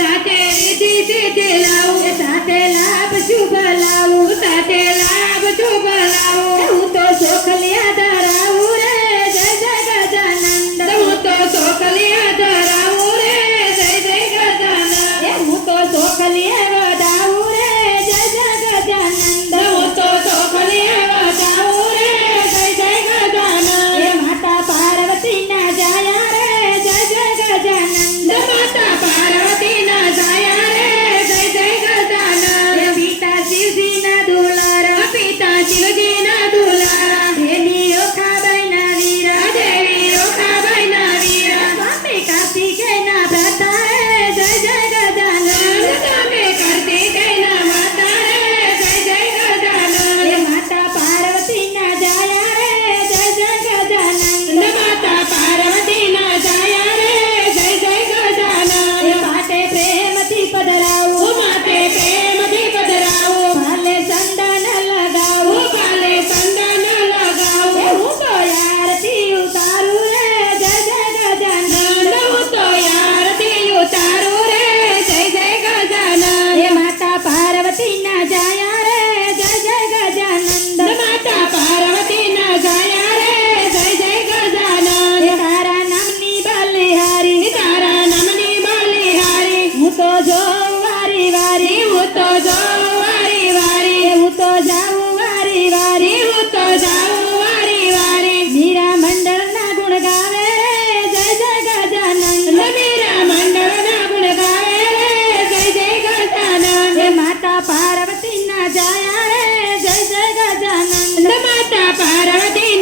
સાથે રીતિ સિદ્ધિ લાવું, સાથે લાભ શુભ લાવું, સાથે લાભ શુભ લાવું. હું તો ચોખલિયા ધરાવું રે જય જય ગજાનંદ, હું તો ચોખલિયા ધરાવું રે જય જય ગજાનંદ. હું તો ચોખલિયા વડાવું રે જય જય ગજાનંદ, હું તો ચોખલિયા વડાવું રે જય જય ગજાનંદ. માતા પાર્વતી ના જાયા રે જય જય ગજાનંદ, માતા પાર્વતી ના જાયા રે જય જય ગજાનંદ. પિતા શિવજી ના દુલાર, પિતા શિવજી ના દુલાર. દેવી ઓખાબાઈ ના વીરા, દેવી ઓખાબાઈ ના વીરા. સ્વામી કાર્તિકેય ના ભ્રાતા રે જય જય ગજાનંદ, સ્વામી કાર્તિકેય ના માતા રે જય જય ગજાનંદ. માતા પાર્વતી ના જાયા રે જય જય ગજાનંદ, માતા પાર્વતી ના જાયા રે જય જય ગજાનંદ. માટે પ્રેમથી પધરાવું, માટે પ્રેમથી પધરાવું. ભાલે ચંદન લગાવું, ભાલે ચંદન લગાવું. હું તો આરતી ઉતારું રે જય જય ગજાનંદ, હું તો આરતી ઉતારું રે જય જય ગજાનંદ. માતા પાર્વતી ના જાયા રે જય જય ગજાનંદ, માતા પાર્વતી ના જાયા રે જય જય ગજાનંદ. તારા નામની બલિહારી, તારા નામની બલિહારી. હું તો જોઉં વારી વારી, હું તો જોઉં વારી વારી. હું તો જાઉં વારી વારી, હું તો જાઉં વારી વારી. મીરા મંડળ ના ગુણ ગાવે રે જય જય ગજાનંદ, મીરા મંડળ ના ગુણ ગાવે રે જય જય ગજાનંદ. માતા પાર્વતી ના જાયા રે જય જય ગજાનંદ, માતા પાર્વતી